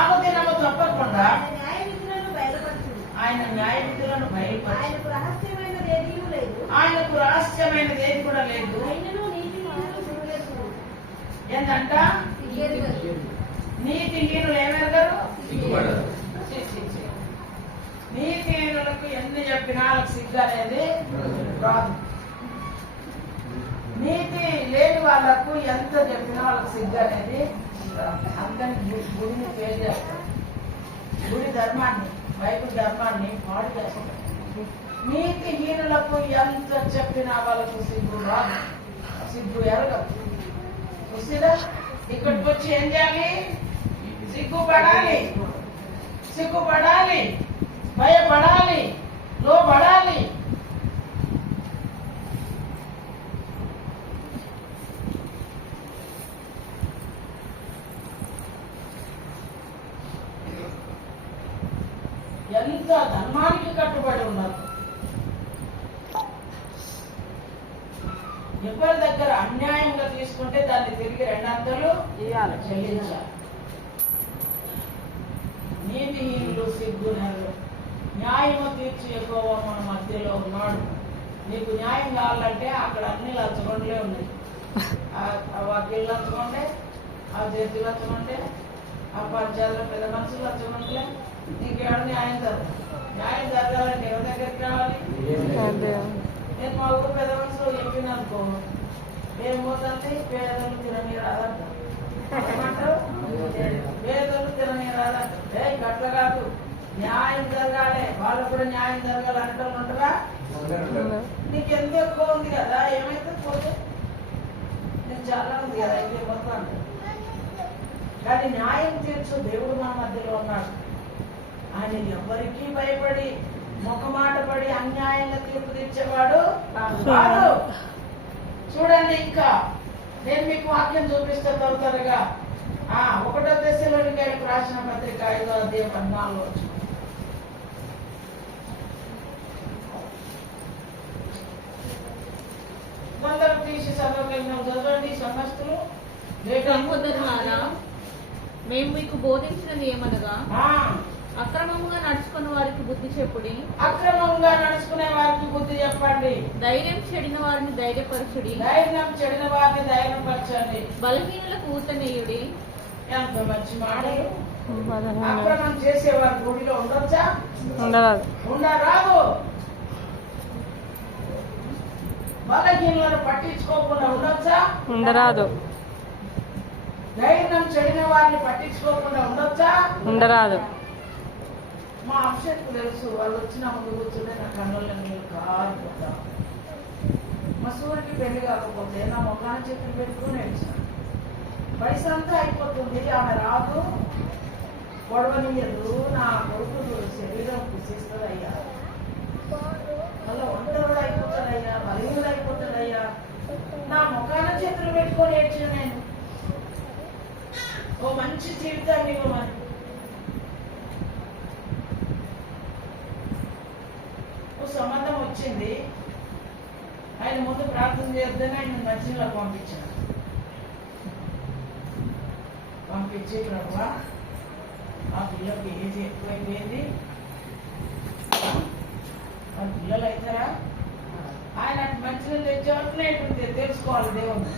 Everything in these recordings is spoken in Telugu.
అనుదినము తప్పకుండా ఆయన న్యాయ విధులను ఆయన న్యాయ విధులను బయలుపరచు. బయలుపరచు. ఆయనకు రహస్యమైనది ఏదీ లేదు. ఆయనకు రహస్యమైనది ఏది కూడా లేదు. ఆయనను నీతి విధులు చూడలేదు. ఏంటంట ఎరుగరు. నీతిహీనులు ఏమెరగరు. సిగ్గుపడరు. నీతిహీనులకు ఎన్ని చెప్పినా వాళ్ళకి సిగ్గు అనేది రాదు. నీతి లేని వాళ్ళకు ఎంత చెప్పినా వాళ్ళకి సిగ్గు అనేది రాదు. అందరినీ గుడిని పేరు చేస్తారు. గుడి ధర్మాన్ని, బైబిల్ ధర్మాన్ని పాడు చేస్తారు. నీతిహీనులకు ఎంత చెప్పినా వాళ్ళకు సిగ్గు రాదు, సిగ్గు ఎరగదు. చూసిరా, ఇక్కడికి వచ్చి ఏం చేయాలి? సిగ్గుపడాలి, సిగ్గుపడాలి, భయపడాలి, లోపడాలి. ఎంత ధర్మానికి కట్టుబడి ఉన్నారు. ఎవరి దగ్గర అన్యాయంగా తీసుకుంటే దాన్ని తిరిగి రెండంతలు చెల్లించాలి. నీతిహీనులు సిగ్గునరు. న్యాయము తీర్చి ఎక్కువ మన మధ్యలో ఉన్నాడు. నీకు న్యాయం కావాలంటే అక్కడ అన్ని లచ్చగొండలే ఉన్నాయి. ఆ వకీలు లచ్చగొండే, ఆ జడ్జి లచ్చగొండే, ఆ పంచాయతీలో పెద్ద మనుషులు లచ్చగొండలే. నీకేడు న్యాయం జరగదు. న్యాయం జరగాలంటే ఎవరి దగ్గరికి రావాలి? నేను మా ఊరు పెద్ద మనుషులు చెప్పిననుకో, ఏమవుతుంది? పేదలు తినని రాదంట. ఏమంటారు? పేదలు తినని రాదంట. గట్ల కాదు, న్యాయం జరగాలి, వాళ్ళకు కూడా న్యాయం జరగాలి అంటే ఉంటుందా? నీకు ఎంత ఎక్కువ ఉంది కదా, ఏమైతే పోతే నీకు చాలా ఉంది కదా, అయితే మొత్తం. కానీ న్యాయం తీర్చు దేవుడు మా మధ్యలో ఉన్నాడు. ఆయన ఎవరికి భయపడి ముఖమాట పడి అన్యాయంగా తీర్పు తీర్చేవాడు కాదు. చూడండి, ఇంకా నేను మీకు వాక్యం చూపిస్తా తొందరగా. 1 దశలోనికైనా రాసిన పత్రిక 5వ అధ్యాయం 14 వచనం. కొందరు తీసి సభకు చదవండి. సమస్తులు సహోదరులారా, మేము మీకు బోధించినది ఏమనగా, అక్రమముగా నడుచుకున్న వారికి బుద్ధి చెప్పుడి. అక్రమంగా నడుచుకునే వారికి బుద్ధి చెప్పండి. ధైర్యం చెడిన వారిని ధైర్యపరచుడి. ధైర్యం చెడిన వారిని ధైర్యపరచండి. బలహీనులకు ఊతనేయుడి. ఎంత మంచి మాటలు. అక్రమం చేసేవారు గుడిలో ఉండొచ్చా? ఉండరాదు. బలహీనులను పట్టించుకోకుండా ఉండొచ్చా? ఉండరాదు. ధైర్యం చెడిన వారిని పట్టించుకోకుండా ఉండొచ్చా? ఉండరాదు. మా అభిషేక్ తెలుసు, వాళ్ళు వచ్చిన ముందు కూర్చుంటే నా కన్నుల నీళ్ళు కారిపోతా. మా సూర్యుడికి పెళ్లి కాకపోతే నా ముఖాన్ని చేతులు పెట్టుకుని ఏడ్చాను. వయసు అంతా అయిపోతుంది, ఆమె రాదు, గొడవనియదు. నా కొడుకు శరీరం కుసిస్తుందయ్యా, మళ్ళీ ఒంటరుడు అయిపోతాడయ్యా, బలహీనుడు అయిపోతాడయ్యా. నా ముఖాన్ని చేతులు పెట్టుకొని ఏడ్చాను నేను. ఓ మంచి జీవితాన్ని ఇవ్వమని. సంబంధం వచ్చింది, ఆయన ముందు ప్రార్థన చేద్దని ఆయన మధ్యలో పంపించాను. పంపించి, ప్రభువా ఆ పిల్లలకి ఏది ఎక్కువైపోయింది, ఆ పిల్లలు అవుతారా? ఆయన మంచిగా తెచ్చేవాళ్ళనే తెలుసుకోవాలి దేవుడు.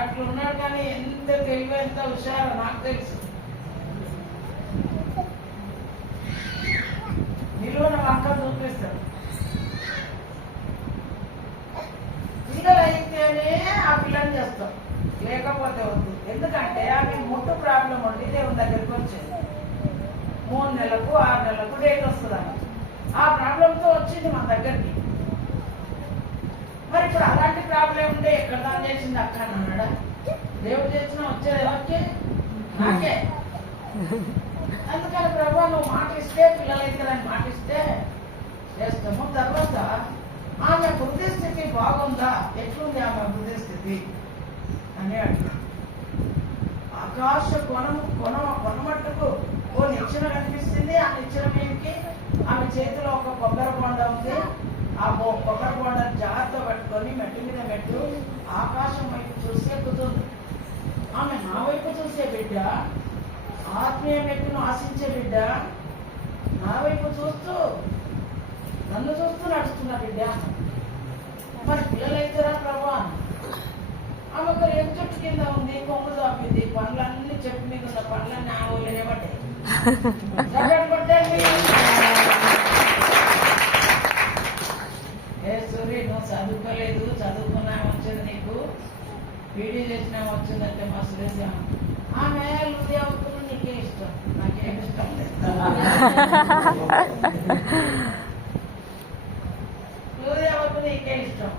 అట్లా ఉన్నాడు. కానీ ఎంత తెలివి, ఎంత హుషారో నాకు తెలుసు. నిలువన వంక చూపిస్తాడు. పిల్లలు అయితేనే ఆ పిల్లని చేస్తాం, లేకపోతే వద్దు. ఎందుకంటే ఆమె ముట్టు ప్రాబ్లం ఉండి దేవుని దగ్గరికి వచ్చేది. 3 నెలలకు 6 నెలలకు డేట్ వస్తుంది అన్న. ఆ ప్రాబ్లంతో వచ్చింది మన దగ్గరికి. మరి ఇప్పుడు అలాంటి ప్రాబ్లం ఉంటే ఎక్కడ దాని చేసింది అక్క అన్నాడా? దేవుడు చేసిన వచ్చేది ఎవరికి? నాకే. అందుకని ప్రభు నువ్వు మాట ఇస్తే పిల్లలైతే మాట ఇస్తే చేస్తాము. తర్వాత ఆమె హృదయ స్థితి బాగుందా, ఎట్లుంది ఆమె హృదయ స్థితి అని అడిగా. ఆకాశ కొనమట్టుకు ఓ నిచ్చెన కనిపిస్తుంది. ఆ నిచ్చెన మీదకి ఆమె చేతిలో ఒక కొబ్బరి బొండ ఉంది. ఆ కొబ్బరి బొండ జాగ్రత్త పట్టుకొని మెట్టు మీద మెట్టు ఆకాశం వైపు చూసి ఎక్కుతుంది. బిడ్డ, ఆత్మీయ వ్యక్తిని ఆశించే బిడ్డ, నా వైపు చూస్తూ నన్ను చూస్తూ నడుస్తున్న బిడ్డ. మరి పిల్లలైతేరా ప్రభా? ఆమె ఒక రేపు చెట్టు కింద ఉంది, కొమ్ము చాపింది, పండ్లన్నీ చెట్టు మీద ఉన్న పండ్లన్నీ ఆ ఊళ్ళనే పడ్డాయి. ఏ సూరి, నువ్వు చదువుకోలేదు, చదువుకున్నా వచ్చింది నీకు, పీడీ చేసినా వచ్చిందంటే మా సురేష్ ఆమె లూది అవుతుంది, నీకే ఇష్టం, నాకేం ఇష్టం లేదు. లూది అవుతుంది, నీకే ఇష్టం.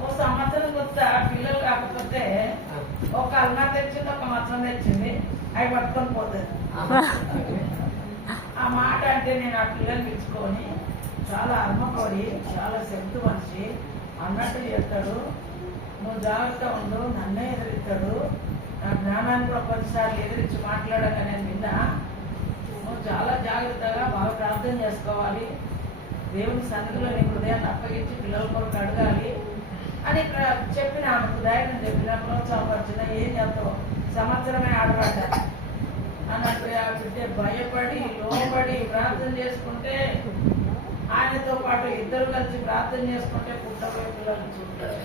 ఓ సంవత్సరం కొత్త పిల్లలు కాకపోతే ఒక అల్మా తెచ్చింది, ఒక మచ్చం తెచ్చింది, అవి పట్టుకొని పోతుంది. ఆ మాట అంటే నేను ఆ పిల్లలు పిలుచుకొని చాలా అమ్మకోడి, చాలా శక్తి మనిషి అన్నట్టు చేస్తాడు. నువ్వు జాగ్రత్త ఉండు, నన్నే ఎదిరిస్తాడు. నా జ్ఞానాన్ని కూడా కొన్నిసార్లు ఎదిరించి మాట్లాడాక నేను విన్నా. నువ్వు చాలా జాగ్రత్తగా బాగా ప్రార్థన చేసుకోవాలి, దేవుని సన్నిధిలో నీ హృదయాన్ని అప్పగించి పిల్లల కొరకు అడగాలి అని ఇక్కడ చెప్పిన ఆమెకు ధైర్యం చెప్పిన, ప్రోత్సాహపరిచిన. ఏం చేస్తావు, సంవత్సరమే ఆడబడ్డా అన్నట్టు ఆ బిడ్డ భయపడి లోబడి ప్రార్థన చేసుకుంటే, ఆయనతో పాటు ఇద్దరు కలిసి ప్రార్థన చేసుకుంటే పుట్టబోయే పిల్లలు చూస్తారు.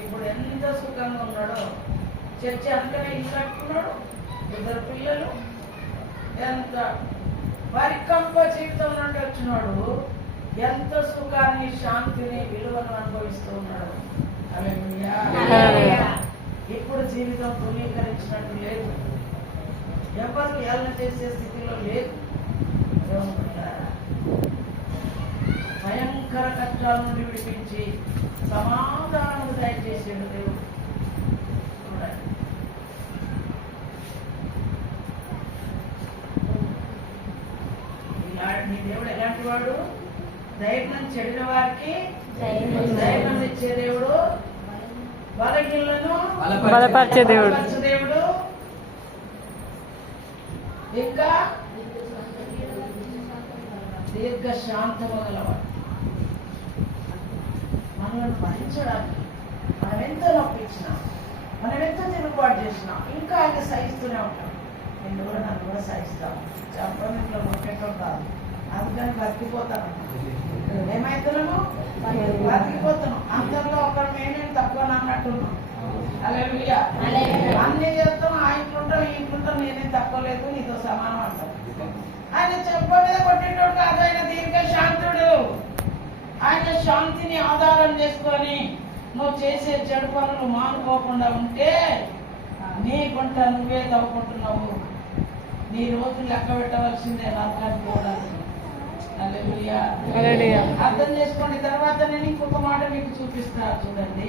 ఇప్పుడు ఎంత సుఖంగా ఉన్నాడో, చర్చి అంతనే ఇల్లు కట్టుకున్నాడు, ఇద్దరు పిల్లలు, ఎంత పరికంప జీవితం నుండి వచ్చినాడు, ఎంత సుఖాన్ని, శాంతిని, విలువను అనుభవిస్తూ ఉన్నాడు. హల్లెలూయా. ఇప్పుడు జీవితం ధృవీకరించినట్టు లేదు, ఎవరు ఏళ్ళ చేసే స్థితిలో లేదు. భయంకర కష్టాల నుండి విడిపించి సమాధానం దయచేసాడు దేవుడు. చూడండి, నీ దేవుడు ఎలాంటి వాడు? ధైర్యం చెడిన వారికి ధైర్యం ఇచ్చే దేవుడు, బలహీనలను బలపరిచే దేవుడు, దేవుడు. ఇంకా దీర్ఘ శాంతము గలవాడు. మనల్ని భరించడానికి మనం ఎంత నొప్పించినా, మనం ఎంత తిరుగుబాటు చేసినా ఇంకా ఆయన సహిస్తూనే ఉంటాం. నేను కూడా నన్ను కూడా సహిస్తాను, చెప్పడం ఇట్లా కొట్టేటం కాదు. అందుకని బతికిపోతాను. ఏమైతున్నాము? బతికిపోతున్నాం. అందరిలో ఒకరు నేను తక్కువ అన్నట్టున్నాం. హల్లెలూయా. అన్ని చేస్తాం, ఆ ఇంట్లుంటాం, ఈ ఇంట్లుంటాం, నేనేం తక్కువ లేదు, నీతో సమానం అంటాం. ఆయన చెప్పలేదు కొట్టేటోడు కాదు, ఆయన దీర్ఘ శాంతుడు. ఆయన శాంతిని ఆధారం చేసుకొని నువ్వు చేసే చెడు పనులు మానుకోకుండా ఉంటే నీ గుంట నువ్వే తవ్వుకుంటున్నావు. నీ రోజు లెక్క పెట్టవలసిందే నరకానికి పోవడానికి. హల్లెలూయా. అర్థం చేసుకోండి. తర్వాత నేను ఇంకొక మాట మీకు చూపిస్తా, చూడండి.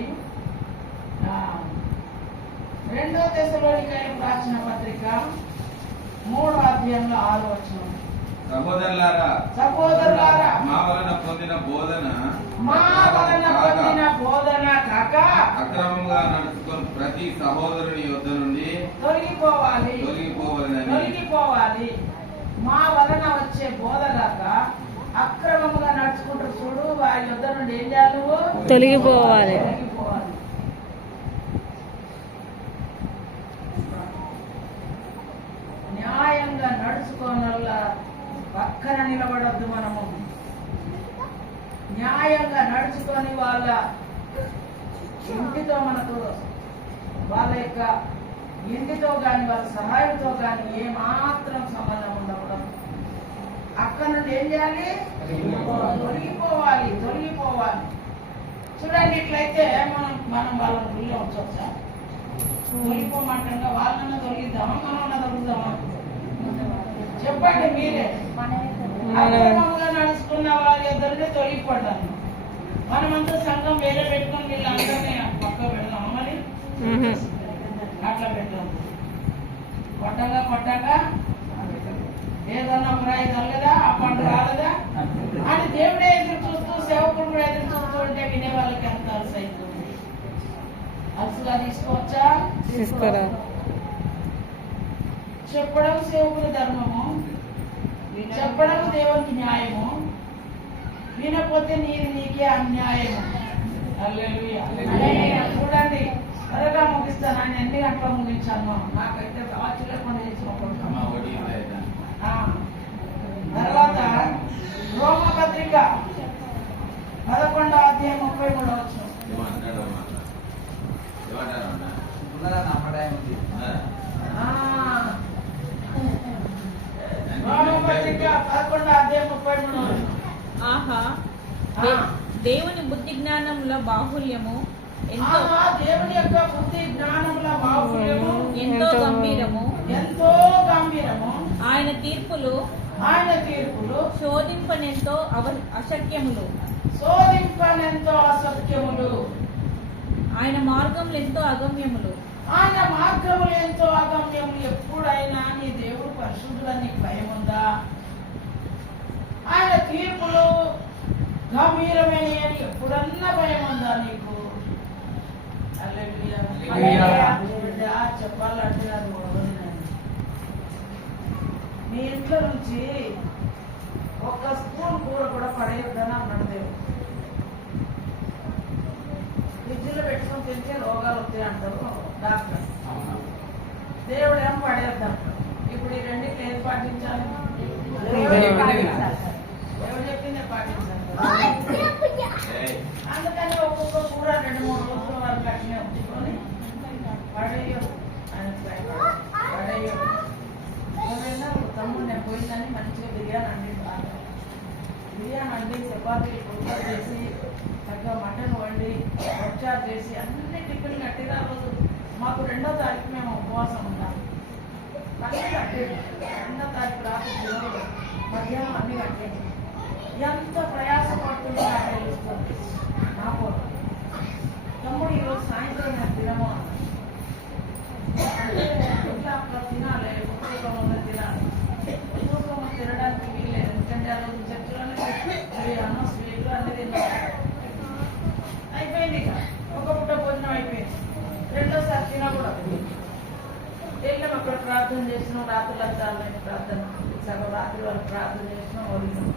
2 తెస్సలోనికైయులకు రాసిన పత్రిక 3వ అధ్యాయంలో 6వ వచనం. సహోదరులారా, మా వలన పొందిన బోధన కాక అక్రమంగా నడుచుకొని ప్రతి సహోదరుని యొద్ద నుండి తొలగిపోవాలి. మా వలన వచ్చే బోధ కాక అక్రమంగా నడుచుకుంటూ చూడు, వారి యొద్ద నుండి ఏం చేయాలి? నువ్వు తొలగిపోవాలి. న్యాయంగా నడుచుకోనల్లా పక్కన నిలబడద్దు. మనము న్యాయంగా నడుచుకొని వాళ్ళ ఇంటితో, మనకు వాళ్ళ యొక్క ఇంటితో కానీ వాళ్ళ సహాయంతో కానీ ఏమాత్రం సంబంధం ఉండకూడదు. అక్కడ నుండి ఏం చేయాలి? తొలగిపోవాలి. చూడండి, ఇట్లయితే మనం వాళ్ళని గుళ్ళో ఉంచొచ్చా? తొలగిపోమంటంగా వాళ్ళన్నా తొలగిద్దామా, మనమన్నా తొలగిద్దామా? చెప్పండి మీరే. అక్రమంగా నడుచుకున్న వాళ్ళ ఇద్దరిని తొలగిపడ్డాను. మనమంతా సంఘం వేరే పెట్టుకుని వీళ్ళందరినీ పక్క పెడదామా? మరి అట్లా పెట్టాం. కొట్టగా ఏదన్నా ఒక రాయి తగ్గదా, ఆ పండు రాలేదా అని దేవుడే ఎదురు చూస్తూ, సేవకుడు కూడా ఎదురు చూస్తూ ఉంటే వినే వాళ్ళకి ఎంత అలసి అవుతుంది. అలసిగా తీసుకోవచ్చా? తీసుకోరా. చెప్పడం సేవకుల ధర్మము, చెప్పడం దేవునికి న్యాయము, వినకపోతే నీకే అన్యాయము. హల్లెలూయా. చూడండి, త్వరగా ముగిస్తాను. ముగిస్తాను. ఆయన ఎన్ని గంటలు ముగించాను నాకైతే వాచ్ లేకుండా చేసి అమ్మ ఒకటి లేదా? తర్వాత రోమపత్రిక 11వ అధ్యాయం 33 వచ్చిన ఏమంటాడు అమ్మ? ఏమంటారు అన్న? రోమపత్రిక 11వ అధ్యాయం 33 వచ్చిన ఆహా దేవుని బుద్ధి జ్ఞానముల బాహుల్యము ఎంతో దేవుని యొక్క బుద్ధి జ్ఞానముల బాహుల్యము ఎంతో గంభీరము ఎంతో గంభీరము. ఆయన తీర్పులు శోధింపనెంతో అశక్యములు, శోధింపనెంతో అసత్యములు. ఆయన మార్గములు ఎంతో అగమ్యములు. ఆయన మార్గములు ఎంతో అగమ్యములు. ఎప్పుడైనా నీ దేవుడు పరిశుద్ధుడని నీకు భయం ఉందా? ఆయన తీర్పులు గంభీరమైన అని ఎప్పుడన్నా భయం ఉందా నీకు? హల్లెలూయా. చెప్పాలంటే అది వదలనండి. మీ ఇంట్లో నుంచి ఒక్క స్పూన్ కూర కూడా పడేయొద్దని అన్నాడు దేవుడు. ఫ్రిడ్జ్లో పెట్టుకొని తింటే రోగాలు వస్తాయి అంటారు డాక్టర్. దేవుడు ఏమో పడేద్దాం. ఇప్పుడు ఈ రెండింటిని ఏది పాటించాలి? దేవుడు చెప్పిందే పాటించాలి. అందుకని ఒక్కొక్క కూర 2-3 రోజుల వరకు అట్లనే ఉంచుకొని పడేయవు పడేయవు. ఎవరైనా తమ్ముడు నేను పోయిందని మంచిగా బిర్యానీ వండి చపాతీలు పుల్కలు చేసి చక్కగా మటన్ వండి వచ్చారు చేసి అన్ని టిఫిన్ కట్టిన రోజు మాకు 2వ తారీఖు మేము ఉపవాసం ఉన్నాము. అన్నీ కట్టేది 2వ తారీఖు రాత్రి మధ్యాహ్నం అన్ని కట్టేది. ఎంత ప్రయాసపడుతుందో నాకు తెలుస్తుంది. నాకు తమ్ముడు ఈరోజు సాయంత్రం నేను తినము అంటే ఇట్లా అట్లా తినాలి. కుటుంబంలో తినాలి. కుటుంబంలో తినడానికి వీలేదు. ఎందుకంటే ఆ రోజు చర్చలోనే అన్నం స్వీట్లు అన్ని తిన్నాను. అయిపోయింది. ఇక ఒక పుట్ట భోజనం అయిపోయింది. 2వసారి తినకూడదు. వెళ్ళాం అక్కడ ప్రార్థన చేసినాం. రాత్రులంతా ప్రార్థన సగం రాత్రి వరకు ప్రార్థన చేసినాం. వదిలినాం.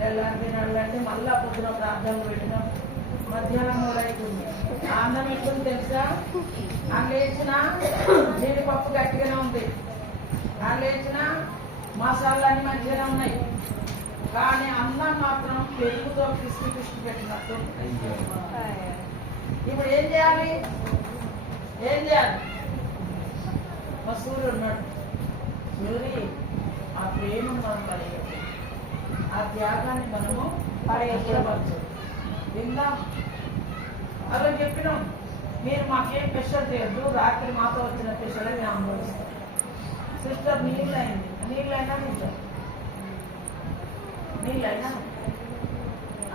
తెల్లారి తినాలంటే మళ్ళా పొద్దున ప్రార్థనలు పెట్టినాం. మధ్యాహ్నం 3 అవుతుంది. అన్నం ఎట్లుంది తెలుసా? లేచిన జీడిపప్పు గట్టిగానే ఉంది. లేచిన మసాలాన్ని మంచిగానే ఉన్నాయి. కానీ అన్నం మాత్రం పెరుగుతో పిసికి పెట్టినట్టు. ఇప్పుడు ఏం చేయాలి? మా సూర్యుడు ఉన్నాడు. సూరి ఆ ప్రేమను మనం పడేయాలి. ఆ త్యాగాన్ని మనము పడేయవచ్చు. విందాం. అలా చెప్పినాం. మీరు మాకేం స్పెషల్ చేయొద్దు. రాత్రి మాతో వచ్చిన స్పెషల్ మేము అనుభవిస్తాం. సిస్టర్ నీళ్ళైంది. నీళ్ళైనా సిస్టర్ నీళ్ళైనా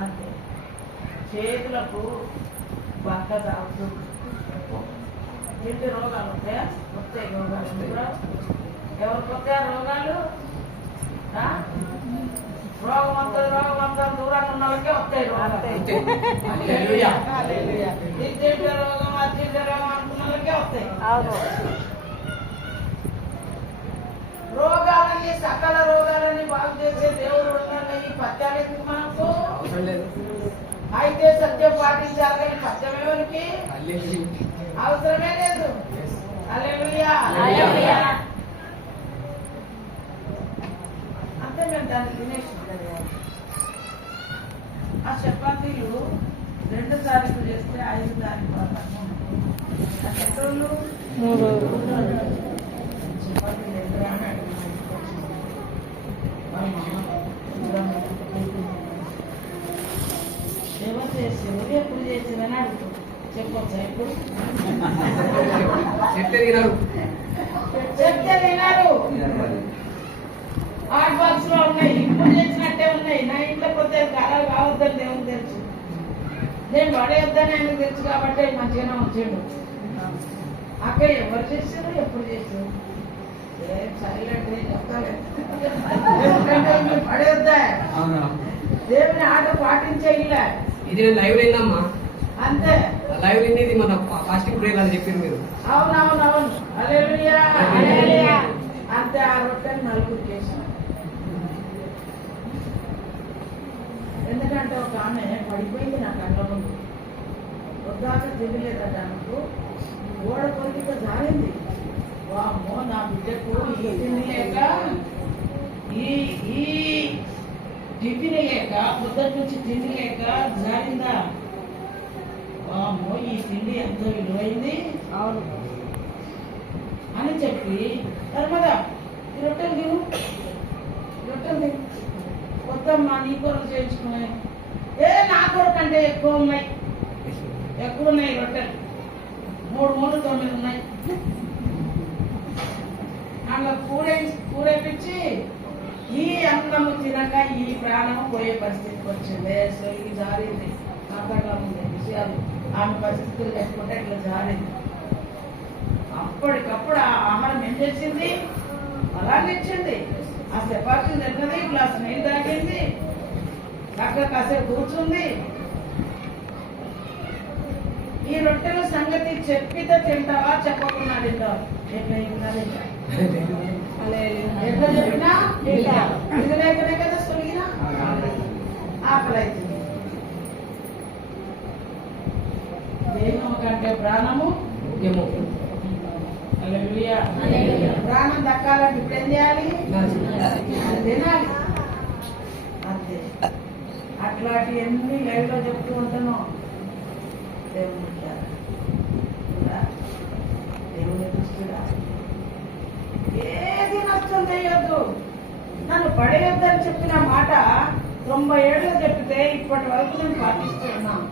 అంతే. చేతులకు బక్క తాగుతూ తిండి రోగాలు వస్తాయా? వస్తాయి రోగాలు. ఎవరికి వస్తాయా రోగాలు? రోగం అంతా దూరంగా ఉన్న వాళ్ళకే వస్తాయి రోగాలు. దీర్ఘ రోగం అదీర్ఘ రోగం అనుకున్న వాళ్ళకే వస్తాయి రోగాలని. సకల రోగాలని బాగు చేసే దేవుడు ఉన్నాడు. ఈ పత్యాలు ఎందుకు మనకు? అయితే సత్యం పాటించాలి. కానీ పత్యం ఎవరికి అవసరమే లేదు. హల్లెలూయా. అంతే. మేము దాన్ని తినేసి ఆ చపాతీలు 2 తారీఖు చేస్తే 5 తారీఖు వరకు ఆ చక్రోళ్ళు చపాతీలు ఎదురా శివుడు ఎప్పుడు చేసిందని అడుగుతుంది. చెప్పొచ్చా? ఇప్పుడు చెప్తే తినారు. హాట్ బాక్స్ లో ఉన్నాయి. ఇప్పుడు చేసినట్టే ఉన్నాయి. నా ఇంట్లో కొద్ది కాలాలు కావద్దని దేవునికి తెలుసు. నేను పడేయొద్దని ఆయనకు తెలుసు కాబట్టి మంచిగానే వచ్చాడు. అక్కడ ఎవరు చేసారు? ఎప్పుడు చేసారు? సైలెంట్ చెప్తాలేదు. పడేయొద్దా? దేవుని ఆట పాటించే ఇలా ఇది లైవ్ లేదమ్మా. అంతే. లైవ్ ఇది మన ఫాస్టింగ్ ప్రేయర్ అని చెప్పారు మీరు. అవునవునవును. హల్లెలూయా. హల్లెలూయా. అంతే. ఆ రొట్టెని 4 చేశాను. ఎందుకంటే ఒక ఆమె పడిపోయింది నా కళ్ళ ముందు. వద్దాక తినలేదట నాకు గోడ కొరికితే జారింది. వామ్మో నా బిడ్డకు ఈ తిండి లేక ఈ ఈ టిఫిన్ లేక పొద్దుటి నుంచి తిండి లేక జారిందా. వామ్మో ఈ తిండి ఎంతో విలువైంది అవును. అని చెప్పి తర్వాత ఈ రొట్టెలు తిను, రొట్టెలు తిను, వద్దమ్మా నీ కొరకు చేయించుకునే నా కొరకు అంటే ఎక్కువ ఉన్నాయి రొట్టెలు 3 ఉన్నాయి. అందులో కూరేపించి ఈ అన్నము తినక ఈ ప్రాణము పోయే పరిస్థితికి వచ్చింది. సో ఇది జారింది. నాకట్లా ఉంది విషయాలు, ఆమె పరిస్థితులు లేకుంటే ఇట్లా జారింది. అప్పటికప్పుడు ఆ ఆహారం ఏం చేసింది, అలాగే ఇచ్చింది. ఆ చపాతీ తిన్నది, గ్లాస్ నీళ్ళు తాగింది, అక్కడ కాసేపు కూర్చుంది. ఈ రొట్టెల సంగతి చెప్పితే తింటావా, చెప్పకుండా తింటావా? ఎట్లా చెప్పినా తింటా. ఇది లేకనే కదా సొలిగినా ఆకలి అవుతుంది. దేహము కంటే ప్రాణము ముఖ్యము. హల్లెలూయా. ప్రాణం దక్కాలంటే ఇప్పుడు ఏం చేయాలి, తినాలి. అంతే. అట్లాంటి ఎన్ని లైవ్లో చెప్తూ ఉంటాను. దేవుని దేవుని దృష్టిగా ఏది నష్టం చేయొద్దు. నన్ను పడేయొద్దని చెప్పిన మాట 90 ఏళ్ళు చెప్తే ఇప్పటి వరకు నేను పాటిస్తున్నాను.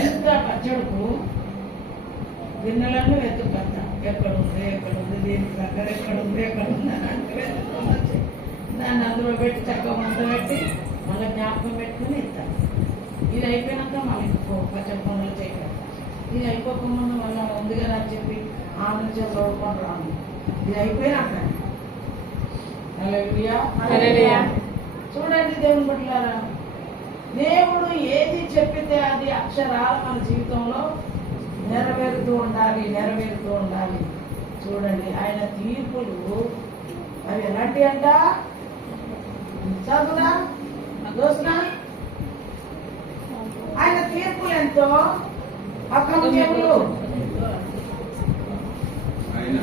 ఎంత పచ్చడుకు గిన్నెలను వెతుకంతా ఎక్కడుంది దీనికి దగ్గర ఎక్కడుంది అని అంటే వెతుక్కొని వచ్చి దాన్ని అందులో పెట్టి చక్కగా మంట పెట్టి మళ్ళీ జ్ఞాపకం పెట్టుకుని ఇస్తాను. ఇది అయిపోయినాక మళ్ళీ పచ్చడి పనులు చేయగలుగుతాం. ఇది అయిపోకుండా మళ్ళీ ఉంది కదా అని చెప్పి ఆ నుంచి చదువుకొని రాను. ఇది అయిపోయినాక హల్లెలూయా. చూడండి దేవుని బిడ్డలారా, దేవుడు ఏది చెప్పితే అది అక్షరాల మన జీవితంలో నెరవేరుతూ ఉండాలి. చూడండి ఆయన తీర్పులు అవి ఎలాంటి అంట, చదువునా దోస్తున్నా, ఆయన తీర్పులు ఎంతో అకమ్యములు. ఆయన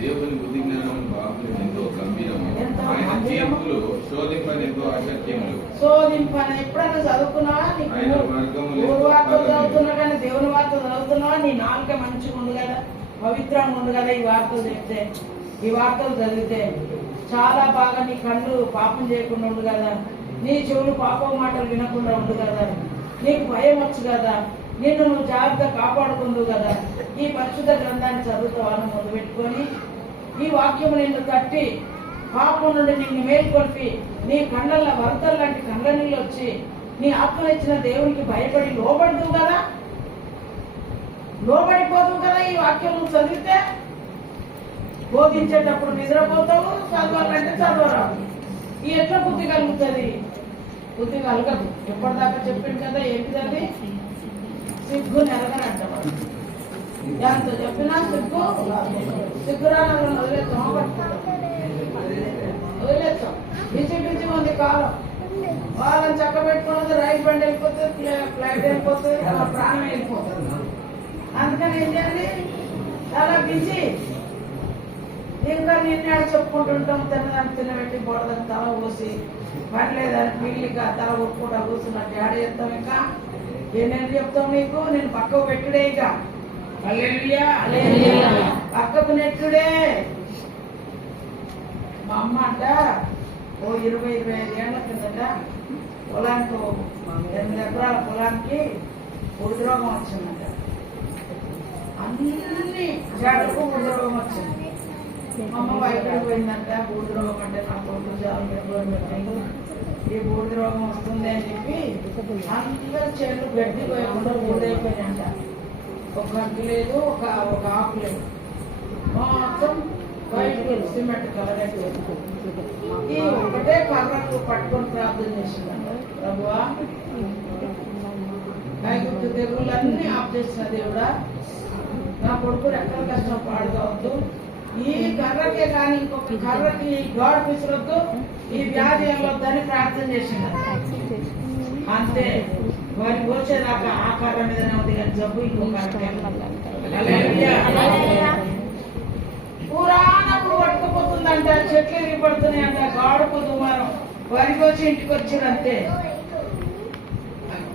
దేవుని బుద్ధి జ్ఞానం బాబులు ఎంతో గంభీరము. ఆయన తీర్పులు శోధింపని ఎంతో అసత్యములు. ఎప్పుడైనా చదువుకున్నావా? ఆయన మార్గములు ఊరు వార్తలు చదువుతున్నావు కానీ దేవుని వార్తలు చదువుతున్నావా? నీ నాలుక మంచిగా ఉండు కదా, పవిత్రంగా ఉండు కదా. ఈ వార్తలు చెప్తే, ఈ వార్తలు చదివితే చాలా బాగా నీ కళ్ళు పాపం చేయకుండా ఉండు కదా, నీ చెవులు పాపం మాటలు వినకుండా ఉండు కదా, నీకు భయం వచ్చు కదా, నిన్ను నువ్వు జాగ్రత్తగా కాపాడుకుందు కదా. ఈ పరిశుద్ధ గ్రంథాన్ని చదువుతావాను మొదలుపెట్టుకొని ఈ వాక్యం నిన్ను తట్టి పాపం నుండి నిన్ను మేల్కొల్పి నీ కళ్ళల్లో వరదలు లాంటి కళ్ళ నీళ్ళు వచ్చి నీ ఆత్మనిచ్చిన దేవునికి భయపడి లోబడిపోదు కదా. ఈ వాక్యం నువ్వు చదివితే బోధించేటప్పుడు నిద్రపోతావు, చదవాలంటే చదవరావు. ఈ ఎట్లా బుద్ధి కలుగుతుంది? బుద్ధి కలగదు. ఎప్పటిదాకా చెప్పింది కదా, ఏంటిది సిగ్గు నెరగనంట. ఎంత చెప్పినా సిగ్గురాలను వదిలేస్తాం. బిజీ ఉంది కాలం. వాళ్ళని చక్క పెట్టుకున్నది రైలు బండి వెళ్ళిపోతుంది, ఫ్లైట్ వెళ్ళిపోతుంది, ప్రాణం వెళ్ళిపోతుంది. అందుకని ఏం చేయాలి, చాలా బిజీ. ఇంకా నిన్నేడు చెప్పుకుంటుంటాం, తినబెట్టి బోడదని తల పోసి పడలేదని పిల్లిక తల ఒప్పుకుంటా కూర్చున్నట్టు డాడీ చెప్తాం. ఇంకా ఏనేది చెప్తాం నీకు, నేను పక్కకు పెట్టుడే. ఇక హల్లెలూయా పక్కకు నెట్టుడే. మా అమ్మ అంట ఓ 20-25 ఏళ్ల కిందట పొలానికి 8 ఎకరాల పొలానికి బూడిద రోగం వచ్చిందంట. అన్ని జాడకు బూడిద రోగం వచ్చింది. మా అమ్మ వైద్యుడికి పోయిందంట. బూడిద రోగం అంటే నా కొడుకు జాబ్ పెట్టాడు, ఈ బూడిద రోగం వస్తుంది అని చెప్పి అందరు చెట్లు గడ్డి పోయకుండా బూడిదైపోయినాయంట. ఒక గంట లేదు, ఒక ఆకు లేదు, మొత్తం వైట్ సిమెంట్ కలర్ అయిపోయింది. ఈ ఒకటే కర్రకు పట్టుకొని ప్రార్థన చేసిందంట, ప్రభువా కైగుర్తు తెగులన్నీ ఆఫ్ చేసిన దేవుడా, నా కొడుకు రెక్కల కష్టం పాడుకోవద్దు, ఈ కర్రకే కానీ ఇంకొక కర్రకి గోడ పిసరొద్దు, ఈ వ్యాధి వెళ్ళొద్దని ప్రార్థన చేసింది. అంతే, వారి వచ్చేదాకా ఆ కర్ర మీదనే ఉంది కానీ జబ్బు ఇంకో పురాణప్పుడు పట్టుకుపోతుందంట, చెట్లు ఎగిరిపడుతున్నాయంట, గాడుపు దుమారం. వరికి వచ్చి ఇంటికి వచ్చారు అంతే.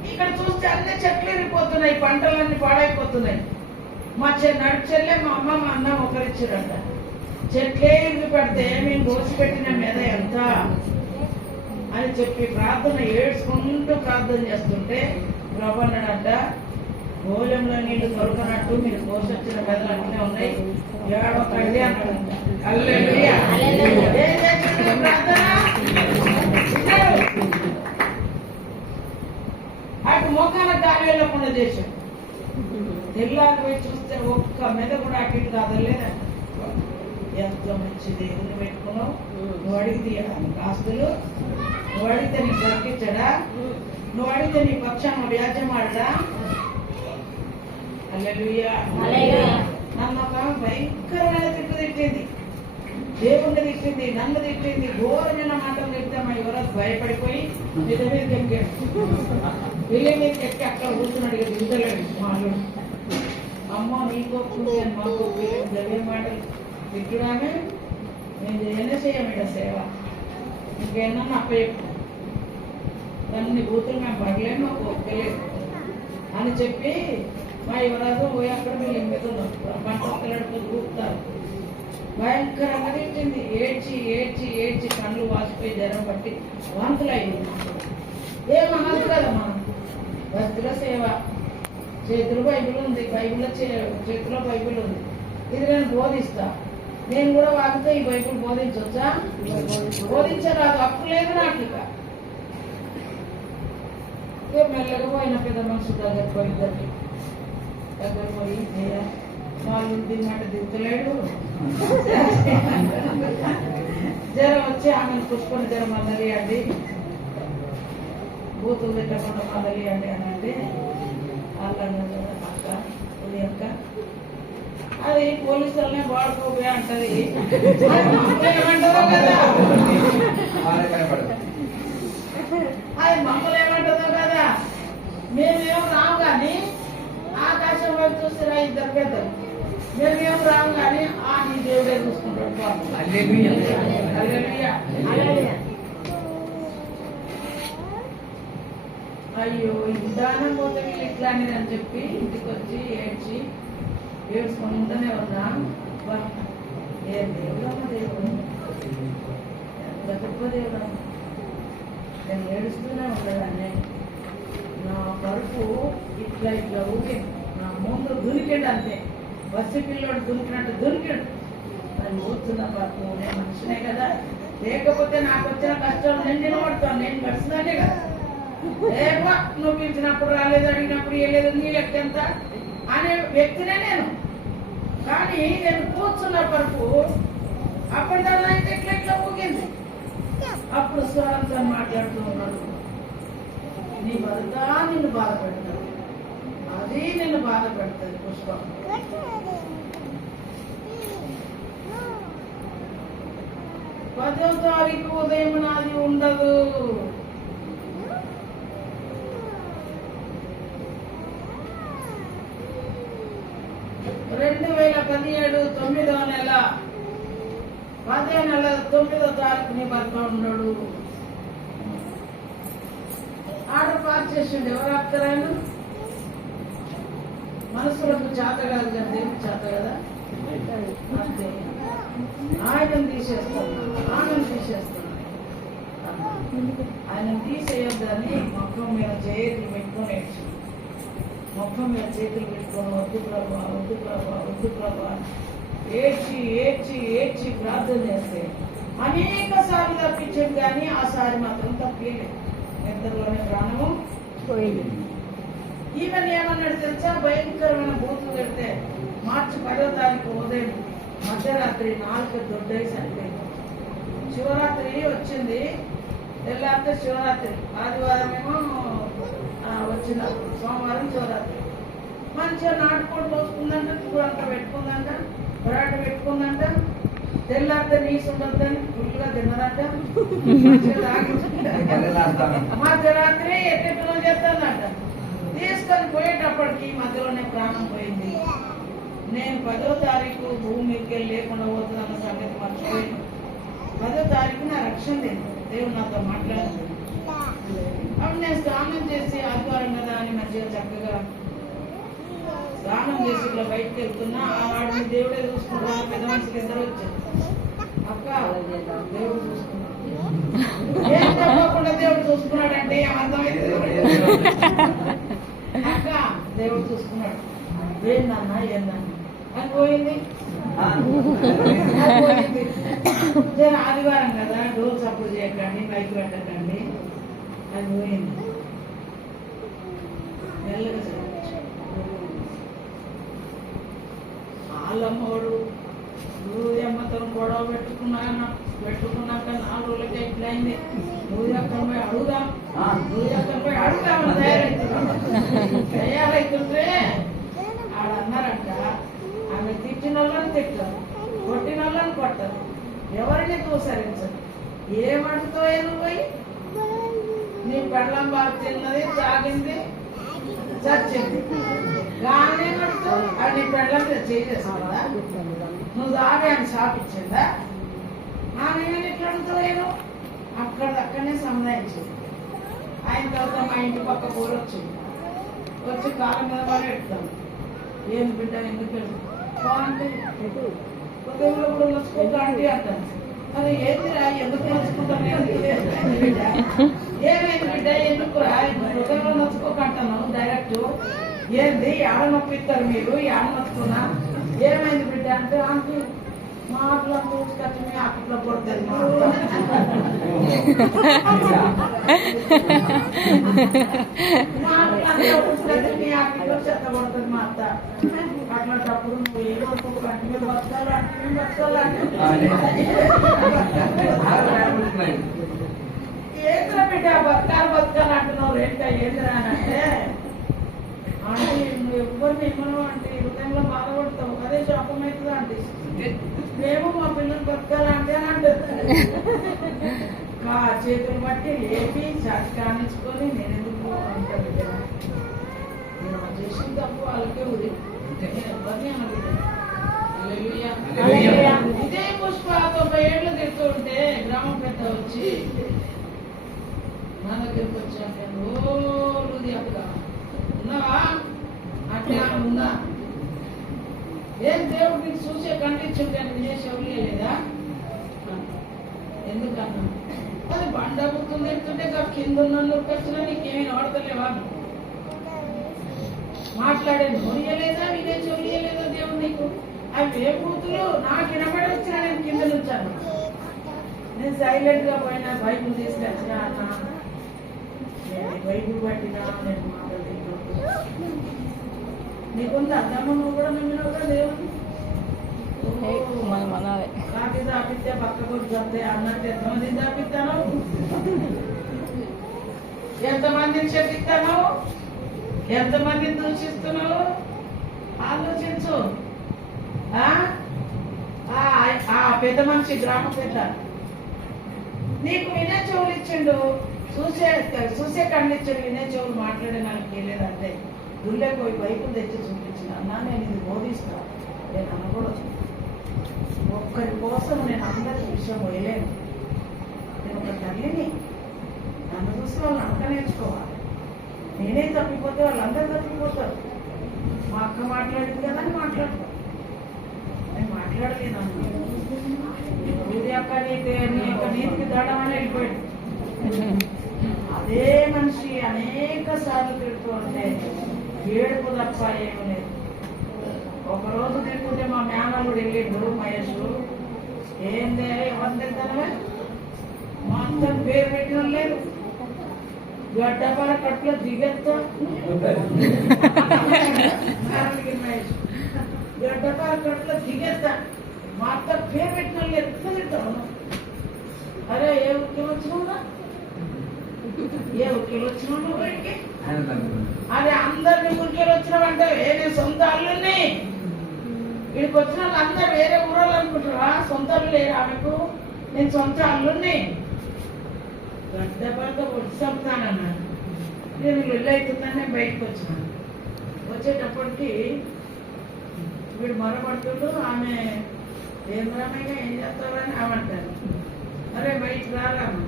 ఇక్కడ చూస్తే అన్ని చెట్లు ఎగిరిపోతున్నాయి, పంటలన్నీ పాడైపోతున్నాయి. మా నడు చెల్లె మా అమ్మ మా అన్న ఒకరిచ్చారంట. చెట్లే ఇల్లు పెడితే మేము దోసిపెట్టిన మీద ఎంత అని చెప్పి ప్రార్థన ఏడ్చుకుంటూ ప్రార్థన చేస్తుంటే ప్రభు అన్నాడంట, గోళంలో నీళ్లు కొరకనట్టు మీరు కోసొచ్చిన మెదలు అట్లే ఉన్నాయి, ఏడొకండి అన్నాడంట. హల్లెలూయా. ఏం చేసిండు ప్రార్థన? అటు మొఖాన గాలి వెళ్ళకుండా చేశాడు. తెల్లారి పోయి చూస్తే ఒక్క మీద కూడా అటు ఇటు కదలేదంట. ఎంత మంచి దేవుని పెట్టుకున్నావు, నువ్వు అడిగి తీయడానికి ఆస్తులు, నువ్వు అడిగితే నీకు దొరికించడా, నువ్వు అడిగితే నీ పక్షాన వ్యాజ్యమాడడా. హల్లెలూయా. నన్ను ఒక భయంకరమైన తిట్టు తిట్టింది, దేవుణ్ణి తిట్టింది, నన్ను తిట్టింది, ఘోరమైన మాటలు తిట్టే మా యువరాజు భయపడిపోయి మీద మీదకి ఎక్కాడు. పిల్లి మీదకి ఎక్కి అక్కడ కూర్చున్నాడు, ఇక దిగుతలేడు మా అల్లుడు. అమ్మ నీకో కూర్చొని మాకు జరిగే మాటలు తిట్టుడానే నేను ఏమైనా చేయమేట సేవ, ఇంకేమన్నా అప్పచెప్పు, అన్ని బూతులు మేము పడలేము, మాకు ఒక్కలేదు అని చెప్పి మా యువరాజు పోయి అక్కడ వీళ్ళ మీద పంట ఒక్కలడుపు కూపుతారు. భయంకరంగా తిట్టింది, ఏడ్చి ఏడ్చి ఏడ్చి కళ్ళు వాసిపోయి జ్వరం పట్టి వాంతులు అయింది. ఏమన్నది కదా మనం భక్తుల సేవ, చేతిలో బైబిల్ ఉంది, చేతిలో బైబిల్ ఉంది, ఇది నేను బోధిస్తా, నేను కూడా వాకితే ఈ బైబిల్ బోధించవచ్చా? బోధించరాదు, అప్పు లేదు నాకు. ఇక మెల్లగా పోయిన పెద్ద మనుషుల దగ్గర పోయి దగ్గర పోయి వాళ్ళు దిన్నట్టు దిగుతలేడు, జ్వరం వచ్చి ఆమెను పుష్పని జ్వరం మందలియండి, బూతులు తిట్టకుండా మందలియండి అని అంటే అక్క అక్క అది పోలీసులనే వాడుకోబే అంటది. ఏమంటారో కదా, అది మమ్మల్ని ఏమంటుందో కదా. మేమేం రాము కానీ ఆకాశం వైపు చూస్తారా ఇద్దరు పెద్దలు, మేమేం రాము కానీ ఆ నీ దేవుడే చూసుకుంటాడు. అయ్యో దానం పోతే వీళ్ళు ఇట్లా అనేది అని చెప్పి ఇంటికి వచ్చి ఏడ్చుకుంటూనే ఉన్నా. ఏ దేవుడమ్మ దేవుడు, ఎంత గొప్ప దేవుడమ్మ. నేను ఏడుస్తూనే ఉండదాన్ని, నా కడుపు ఇట్లా ఇట్లా ఊగి నా ముందు దునికాడు అంతే, బస్సు పిల్లోడు దునికినట్టు దునికాడు. అది ఊరుతున్న పడుతూ నేను మనిషినే కదా, లేకపోతే నాకు వచ్చిన కష్టం నేను నిలబడతాను, నేను గడిచినానే కదా. ఏమో నువ్వు పిలిచినప్పుడు రాలేదు, అడిగినప్పుడు ఇవ్వలేదు, నీ లెక్క ఎంత అనే వ్యక్తినే నేను. కానీ నేను కూర్చున్న వరకు అప్పటిదాకా అయితే ఎట్లా ఊగింది. అప్పుడు స్వరంతో మాట్లాడుతూ ఉన్నాడు, నీ భర్త నిన్ను బాధ పెడతాడు, అది నిన్ను బాధ పెడుతుంది పుష్పం. 10వ తారీఖు ఉదయం నాది ఉండదు. తొమ్మిదో నెల 10వ నెల 9వ తారీఖు నీ భర్త ఉన్నాడు. ఆర్డర్ పాస్ చేసిండు. ఎవరు ఆపుతారాయన? మనసులకు చేత కాదు కదా, దేవుడు చేత కదా. అంతే, ఆయనను తీసేస్తాను, ఆమెను తీసేస్తాను. ఆయన తీసేయొద్దని మొత్తం మీద చేతులు పెట్టుకొని ఏడ్చి, మొత్తం మీద చేతులు పెట్టుకొని వద్దు ప్రభా, వద్దు ప్రభా, వద్దు ప్రభా ఏడ్చి ఏడ్చి ఏడ్చి ప్రార్థన చేస్తే అనేక సార్లు తప్పించాడు, కానీ ఆ సారి మాత్రం తప్పలేదు. నిద్రలోనే ప్రాణము పోయింది. ఈమెన్ ఏమన్నాడు తెలుసా? భయంకరమైన బూతులు పెడితే మార్చి 10వ తారీఖు ఉదయం మధ్యరాత్రి 4 దొడ్డై చనిపోయింది. శివరాత్రి వచ్చింది, తెల్లారితే శివరాత్రి, ఆదివారం ఏమో వచ్చిన, సోమవారం శివరాత్రి. మంచిగా నాటుకోడి పోసుకుందంట, చూడు అంతా పెట్టుకుందంట, పరాట పెట్టుకుందంట, తెల్లారితే నీసు ఉండొద్దని ఫుల్గా తిన్నదంట, మంచిగా తాగించుకుందంట. మధ్యరాత్రి ఎట్టెట్టులో చేస్తానంట. తీసుకొని పోయేటప్పటికి మధ్యలోనే ప్రాణం పోయింది. నేను 10వ తారీఖు భూమి మీదకి వెళ్ళి లేకుండా పోతుందన్న సంగతి మర్చిపోయింది. 10వ తారీఖు నా రక్షణ లేదు, దేవుడు నాతో మాట్లాడింది. అప్పుడు నేను స్నానం చేసి ఆదివారం కదా అని మంచిగా చక్కగా స్నానం చేసి ఇట్లా బయటకు వెళ్తున్నా. ఆ వాడిని దేవుడే చూసుకుంటాను. పెద్ద మనిషికి ఇద్దరు వచ్చారు. అక్క దేవుడు చూసుకున్నాడు. ఏం చెప్పకుండా దేవుడు చూసుకున్నాడంటే అర్థమైంది. అక్క దేవుడు చూసుకున్నాడు. ఏందన్నా అని పోయింది. ఆదివారం కదా, డోర్ సపోర్ట్ చేయకండి, బైక్ పెట్టకండి అని పోయింది. మెల్లగా వాళ్ళమ్మోడు అమ్మతో గొడవ పెట్టుకున్నాక 4 రోజులకే ఇట్లయింది. అక్కడ పోయి అడుగుదాం, అక్కడ పోయి అడుగుదామని తయారైతుంటే ఆడన్నారంట, ఆమె తిట్టిన వాళ్ళని తిట్టరు, కొట్టిన వాళ్ళని కొట్టరు, ఎవరిని దూసరించరు. ఏమడుతో పోయి నీ పెళ్ళం బాగా తిన్నది, తాగింది, చచ్చింది. కానీ మడుతూ అది నీ పెళ్ళం చేసేసుకుందా, నువ్వు తాగే అని షాపించిందా, ఆమె ఎట్లా అడుగుతావు? అక్కడనే సంధాయించింది. ఆయన తర్వాత మా ఇంటి పక్క కూర వచ్చింది. వచ్చి కాలం మీద పడి పెడతాం. ఏం బిడ్డ ఎందుకు అంటే ఉదయంలో కూడా నచ్చుకుంటా అంటే అంటాను. అది ఏంటిరా ఎందుకు నచ్చుకుంటాను, ఏమైంది బిడ్డ ఎందుకు ఉదయంలో నచ్చుకోకంటాను డైరెక్ట్. ఏంది ఆడ నొప్పిస్తారు మీరు, ఆడ నచ్చుకున్నా ఏమైంది బిడ్డ అంటే అంటే మాటలు చూసుకొచ్చి మీ అక్కట్లో కొడుతుంది మా మాటలు మీ అక్కట్లో చెత్త కొడుతుంది మా అత్త. అట్లాంటప్పుడు నువ్వు ఏమనుకో అంటే బతకాలి అంటే బతకాలి ఏంద్రా బిడ్డ బతకాలి అంటున్నావు ఏంటా ఏంద్రా అని అంటే అంటే నువ్వు ఎవరిని ఇవ్వను అంటే హృదయంలో బాధపడతావు, అదే శాపం అవుతుందా అంటే మేము మా పిల్లలు బతకాలంటే అని అంటారు. చేతులు బట్టి లేపి చాటి కానించుకొని నేను ఎందుకు అంటారు. చేసిన తప్పు వాళ్ళకే ఉంది, నేను ఎవరిని అనలేదు. ఇదే పుష్ప 90 ఏళ్ళు తిడుతూ ఉంటే గ్రామం పెద్ద వచ్చి నా దగ్గరికి వచ్చాను. రోజు అక్క ఉన్నావా అంటే ఉందా, ఏం దేవుడు నీకు చూసే కంటించుంటే విజయశౌలి లేదా ఎందుకన్నా అది బండ గుర్తుంది ఎత్తుంటే కింద ఉన్న వచ్చినా నీకేమీ వాడతలేవా, మాట్లాడే నోరియలేదా విజయశౌలియలేదా దేవుడు నీకు? అవి ఏ కూతులు నాకు వినబడి వచ్చినా నేను కింద నుంచాను. నేను సైలెంట్ గా పోయినా బైబుల్ తీసుకొచ్చినా అన్నా, బైబుల్ పట్టినా నేను నీకుంది అర్థమ్మ, నువ్వు కూడా మిమ్మల్ని దేవుడు నాకు దాపిస్తే పక్కకు చెప్తే అన్నట్టు ఎంతమందిని దాపిస్తాను, ఎంతమందిని చెప్పిస్తాను, ఎంతమందిని దూషిస్తున్నావు ఆలోచించు. పెద్ద మనిషి గ్రామ పెద్ద నీకు వినే చెవులు ఇచ్చిండు, చూసే కళ్ళు ఇచ్చాడు, వినే చెవులు మాట్లాడే నాకు తెలియదంటే గుళ్ళే పోయి బైకులు తెచ్చి చూపించిన అన్నా నేను ఇది బోధిస్తాను. నేను అనకూడదు, ఒక్కరి కోసం నేను అందరి విషయం వేయలేను. నేను ఒక తల్లిని, నన్ను చూసి వాళ్ళు అంత నేర్చుకోవాలి. నేనే తప్పిపోతే వాళ్ళందరూ తప్పిపోతారు. మా అక్క మాట్లాడింది కదా అని మాట్లాడతాను, నేను మాట్లాడలేను. ఊరి అక్క నీ యొక్క నీతికి దాడమని వెళ్ళిపోయాడు. అదే మనిషి అనేక సార్లు తిడుతూ ఉంటే ఏడుపు తప్ప ఏమి లేదు. ఒకరోజు తిరుగుతుంటే మా మేనల్లుడు వెళ్ళిండు మహేష్, ఏందే ఎవరు తింటానవే మా అంత పేరు పెట్టిన లేదు, గడ్డపాల కట్లో దిగెత్తా మహేష్ గడ్డపాల కట్లో దిగెత్తా మా అత్త పేరు పెట్టిన ఎట్లా తింటావు? అరే ఏ ముఖ్యమంత్రి ఏ ఊరికెళ్ళి వచ్చినావు బయటికి? అదే అందరినీ ఊరికెళ్ళి వచ్చినావంటే వేరే సొంత అల్లుని వీడికి వచ్చిన వాళ్ళు అందరు వేరే ఊరోళ్ళు అనుకుంటారా? సొంత అల్లు లేరు ఆమెకు. నేను సొంత అల్లుని గడ్డ పడ్డ వచ్చి చంపుతానన్నాను. నేను ఇల్లు అవుతుందని నేను బయటకు వచ్చినాను. వచ్చేటప్పటికి వీడు మొరపడుతుండు. ఆమె ఏం రామయ్య ఏం చేస్తావని ఆమె అంటారు. అరే బయటకు రారాము.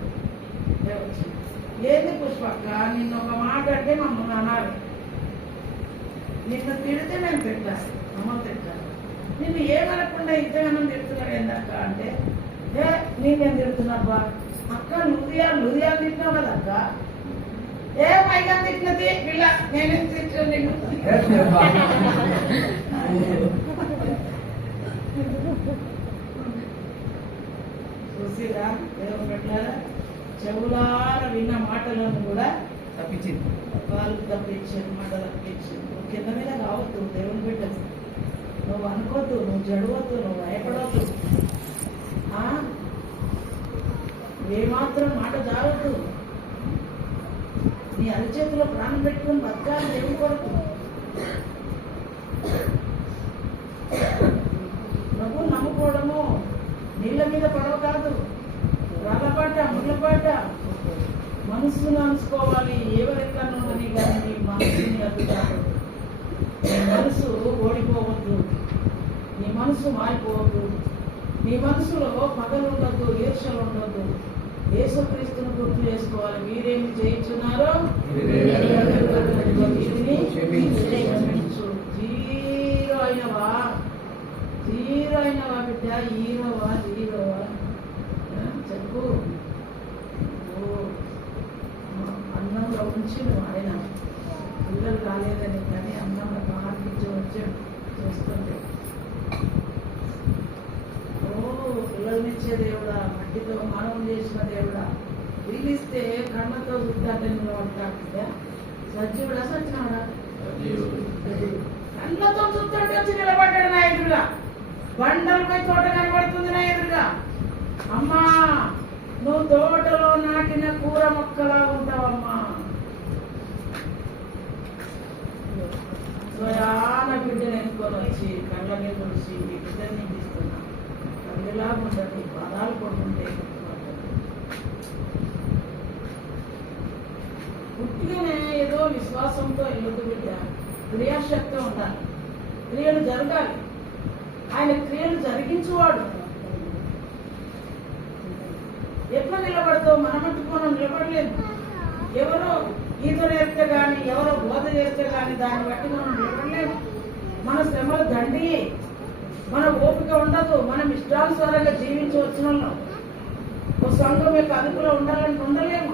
ఏంది పుష్పక్క నిన్ను ఒక మాట అంటే మమ్మల్ని అనాలి. నిన్ను తిడితే నేను తిట్టాను, మమ్మల్ని తిట్టాను. నిన్ను ఏమనకుండా ఇంతగానం తిడుతున్నాడు ఏందక్క అంటే, ఏ నేనేం తిడుతున్నాబ్బా అక్క, నుదియాలు తింటున్నావు కదా అక్క. ఏ పైగా తిట్టినది వీళ్ళ నేనేం తిట్టాను. చూసిరా దేవుడు పెట్టారా? చెవులార విన్న మాటలను కూడా తప్పించింది. వాళ్ళు తప్పించారు, మాట తప్పించారు. నువ్వు కింద మీద కావద్దు, దేవుని బిడ్డలు. నువ్వు అనుకోవద్దు, నువ్వు జడవద్దు, నువ్వు భయపడవద్దు. ఏమాత్రం మాట జారద్దు. నీ అరిచేతిలో ప్రాణం పెట్టుకుని బతకాలి దేవుని కొరకు. నువ్వు నమ్ముకోవడము నీళ్ళ మీద పడవ కాదు, రాళ్ళపాట ముళ్ళపాట. మనసును అనుకోవాలి. ఎవరెట్లా ఉండని కానీ నీ మనసుని అడ్డుతాడు. నీ మనసు ఓడిపోవద్దు, నీ మనసు మారిపోవద్దు. నీ మనసులో పగలు ఉండొద్దు, ఈర్షలు ఉండొద్దు. యేసుక్రీస్తును గుర్తు చేసుకోవాలి. మీరేమి చేయించున్నారో క్షమించు. జీరో అయినవా, జీరో అయినవా బిడ్డ, హీరోవా జీరోవా చెప్పు. అన్నంలో ఉంచిన ఆయన పిల్లలు రాలేదని కానీ అన్నంలో కాల్పించి వచ్చాడు చేస్తుంటే. పిల్లలనిచ్చే దేవుడా, మట్టితో మానవం చేసిన దేవుడా, వీలిస్తే కళ్ళతో చూద్దాన్ని నిలబడతా. సజ్జుడా సచ్చినాడా? కళ్ళతో చూస్తుంటే వచ్చి నిలబడ్డాడు నా ఎదురుగా. బండలపై తోట కనబడుతుంది నా ఎదురుగా. అమ్మా నువ్వు తోటలో నాటిన కూర మొక్కలా ఉంటావమ్మా. స్వయాన బిడ్డను ఎత్తుకొని వచ్చి కళ్ళ మీద వచ్చి ఈ బిడ్డని తీస్తున్నా. కళ్ళలా ఉండదు, పదాలు కొడుకుంటే పుట్టిగానే ఏదో విశ్వాసంతో ఇల్లు బిడ్డ. క్రియాశక్తి ఉండాలి, క్రియలు జరగాలి. ఆయన క్రియలు జరిగించువాడు. ఎట్లా నిలబడతావు? మనమట్టుకు మనం నిలబడలేదు. ఎవరో ఈత నేర్పితే కానీ, ఎవరో బోధ చేస్తే కానీ దాన్ని బట్టి మనం నిలబడలేము. మన శ్రమలు దండి, మన ఓపిక ఉండదు. మనం ఇష్టానుసారంగా జీవించి వచ్చిన వాళ్ళం. ఒక సంఘం యొక్క అదుపులో ఉండాలంటే ఉండలేము.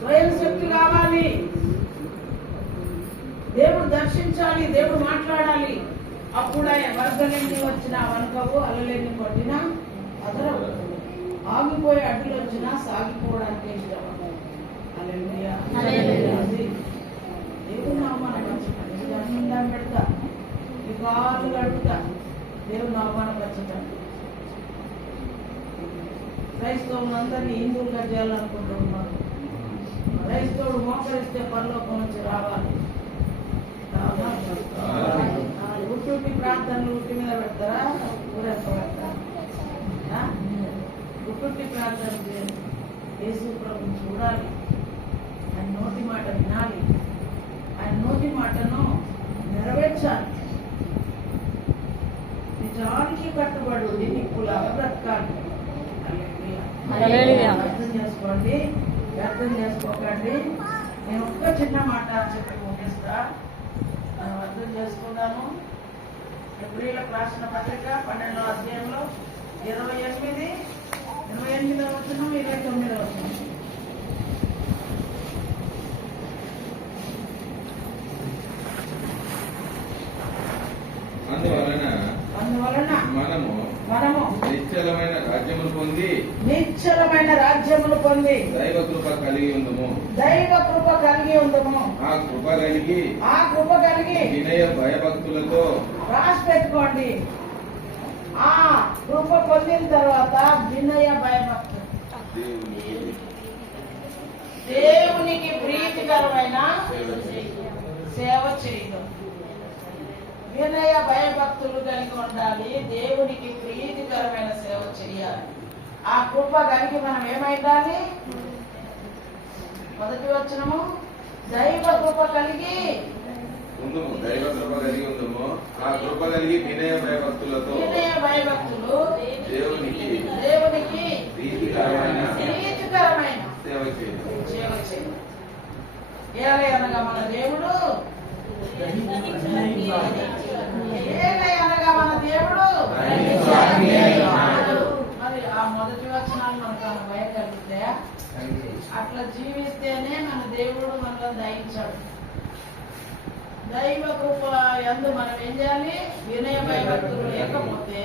స్వయం శక్తి కావాలి. దేవుడు దర్శించాలి, దేవుడు మాట్లాడాలి. అప్పుడు ఆయన వరదలేని వచ్చినా వనకవు, అల్లలేని కొట్టినా అదరవు. ఆగిపోయే అడ్డులు వచ్చినా సాగిపోవడానికి ఇష్టం. దేవుని అవమానపరచటం పెడతా, ఈ కాళ్ళు గడుపుతా. దేవుని అవమానపరచటం. క్రైస్తవులందరినీ హిందువులుగా చేయాలనుకుంటున్నారు. క్రైస్తవుడు మోకరిస్తే పరలోకం నుంచి రావాలి. ఉట్టి ప్రార్థనలు ఉట్టి మీద పెడతారా? ఊరేంత పెడతారా? ఉట్టి ప్రార్థన చేయాలి. యేసు ప్రభుని చూడాలి, ఆయన నోటి మాట వినాలి, ఆయన నోటి మాటను నెరవేర్చాలి. నిజానికి కట్టుబడు నిప్పులాగా బ్రతకాలి. అర్థం చేసుకోండి, అర్థం చేసుకోకండి. నేను ఒక్క చిన్న మాట చెప్పి ముగిస్తా. మనం అర్థం చేసుకున్నాము. ఎబ్రీయులకు రాసిన పత్రిక 12వ అధ్యాయంలో 28వ వచనం 29వ వచనం. అందువలన మనము నిశ్చలమైన రాజ్యములు పొంది దైవ కృప కలిగి ఉందము. ఆ కృప కలిగి వినయ భయభక్తులతో రాసి పెట్టుకోండి. ఆ కృప పొందిన తర్వాత వినయ భయభక్తులు. దేవుని దేవునికి ప్రీతికరమైన సేవ చేయడం. వినయ భయభక్తులు కలిగి ఉండాలి. దేవునికి ప్రీతికరమైన సేవ చేయాలి. ఆ కృప కలిగి మనం ఏమైండాలి? మొదటి వచనము, దైవ కృప కలిగి ఉందుము, దైవ కృప కలిగి ఉందుము. ఆ కృప కలిగి వినయ భయభక్తులతో వినయ భయభక్తులు దేవునికి ప్రీతికరమైన సేవ చేయడం. సేవ చేయడం. ఏలే అనగా మన దేవుడు, ఏలే అనగా మన దేవుడు. మరి ఆ మొదటి వచనాలు మనకు భయం కలిగితే అట్లా జీవిస్తేనే మన దేవుడు మనలో దయించాడు. దైవ కృప యందు మనం ఏం చేయాలి? వినయ భయభక్తులు లేకపోతే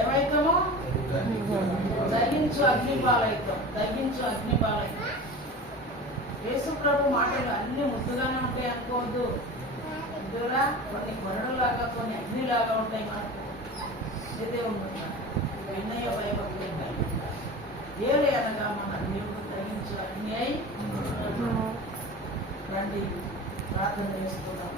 ఏమైతాము? తగ్గించు అగ్నిపాలైతాం. యేసు ప్రభు మాటలు అన్ని ముద్దుగానే ఉంటాయి అనుకోవద్దు. ముద్దుగా కొన్ని కొరడులాగా, కొన్ని అగ్నిలాగా ఉంటాయి. మనకు దేవుడు వినయ భయభక్తులు ఏలే అనగా మన దేవుడు తగ్గించు అగ్ని అయి రండి ప్రార్థన చేసుకుందాం.